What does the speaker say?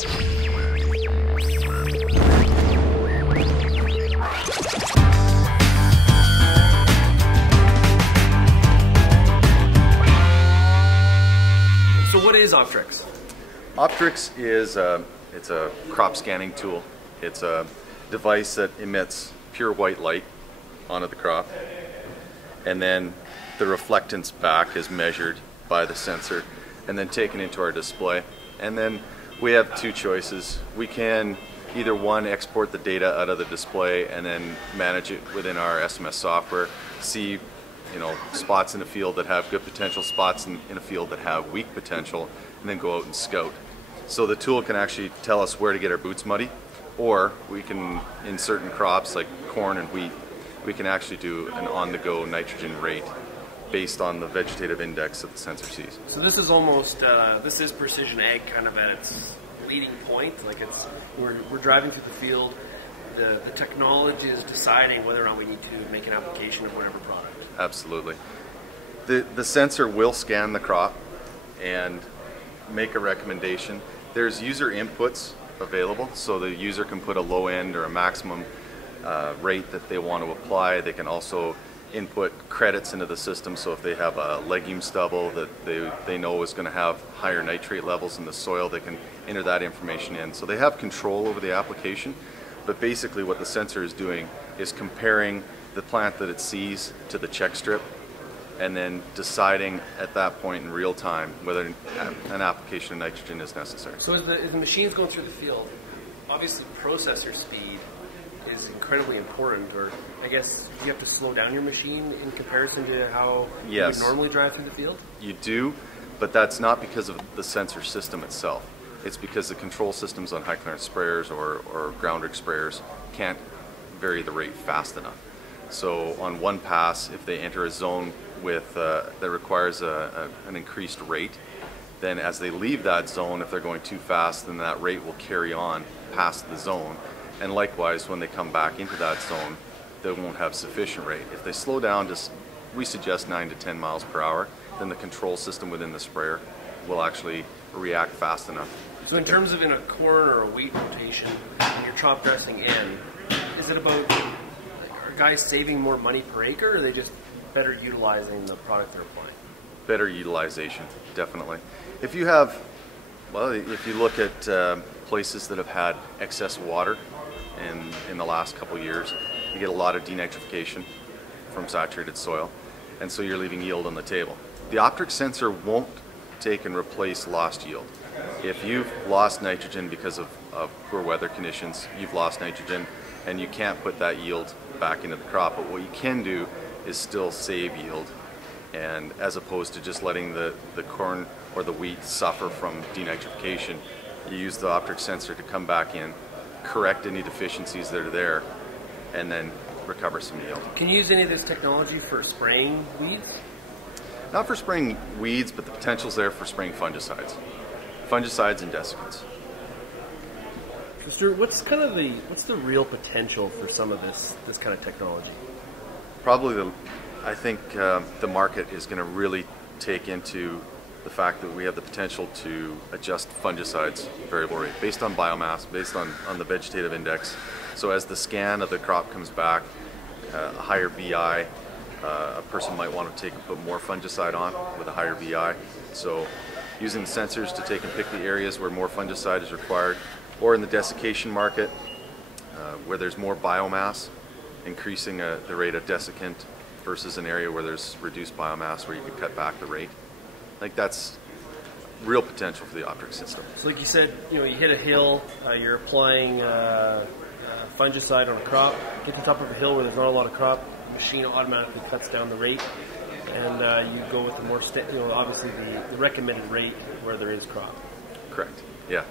So what is Optrx? Optrx is it's a crop scanning tool. It's a device that emits pure white light onto the crop, and then the reflectance back is measured by the sensor and then taken into our display. And then we have two choices. We can either one, export the data out of the display and then manage it within our SMS software, see spots in the field that have good potential, spots in a field that have weak potential, and then go out and scout. So the tool can actually tell us where to get our boots muddy, or we can, in certain crops like corn and wheat, we can actually do an on-the-go nitrogen rate based on the vegetative index that the sensor sees. So this is almost, this is precision ag kind of at its leading point. Like we're driving through the field, the technology is deciding whether or not we need to make an application of whatever product. Absolutely. The sensor will scan the crop and make a recommendation. There's user inputs available, so the user can put a low end or a maximum rate that they want to apply. They can also input credits into the system, so if they have a legume stubble that they know is going to have higher nitrate levels in the soil, they can enter that information in. So they have control over the application, but basically what the sensor is doing is comparing the plant that it sees to the check strip and then deciding at that point in real time whether an application of nitrogen is necessary. So as the machine's going through the field, obviously processor speed is incredibly important, or I guess you have to slow down your machine in comparison to how you would normally drive through the field? You do, but that's not because of the sensor system itself. It's because the control systems on high clearance sprayers or ground rig sprayers can't vary the rate fast enough. So on one pass, if they enter a zone with that requires an increased rate, then as they leave that zone, if they're going too fast, then that rate will carry on past the zone. And likewise, when they come back into that zone, they won't have sufficient rate. If they slow down to, we suggest 9 to 10 miles per hour, then the control system within the sprayer will actually react fast enough. So in terms of in a corn or a wheat rotation, when you're top dressing in, is it about, are guys saving more money per acre, or are they just better utilizing the product they're applying? Better utilization, definitely. If you have, well, if you look at places that have had excess water in the last couple of years, you get a lot of denitrification from saturated soil, and so you're leaving yield on the table. The Optrx sensor won't take and replace lost yield. If you've lost nitrogen because of poor weather conditions, you've lost nitrogen and you can't put that yield back into the crop. But what you can do is still save yield, and as opposed to just letting the corn or the wheat suffer from denitrification, you use the Optrx sensor to come back in, correct any deficiencies that are there, and then recover some yield. Can you use any of this technology for spraying weeds? Not for spraying weeds, but the potential's there for spraying fungicides. Fungicides and desiccants. So Stuart, what's the real potential for some of this kind of technology? Probably I think the market is going to really take into the fact that we have the potential to adjust fungicides variable rate based on biomass, based on the vegetative index. So as the scan of the crop comes back, a higher VI, a person might want to take and put more fungicide on with a higher VI. So using sensors to take and pick the areas where more fungicide is required, or in the desiccation market where there's more biomass, increasing the rate of desiccant versus an area where there's reduced biomass where you can cut back the rate. I think that's real potential for the Optrx system. So like you said, you hit a hill, you're applying fungicide on a crop, get to the top of a hill where there's not a lot of crop, the machine automatically cuts down the rate, and you go with the more, obviously the recommended rate where there is crop. Correct, yeah.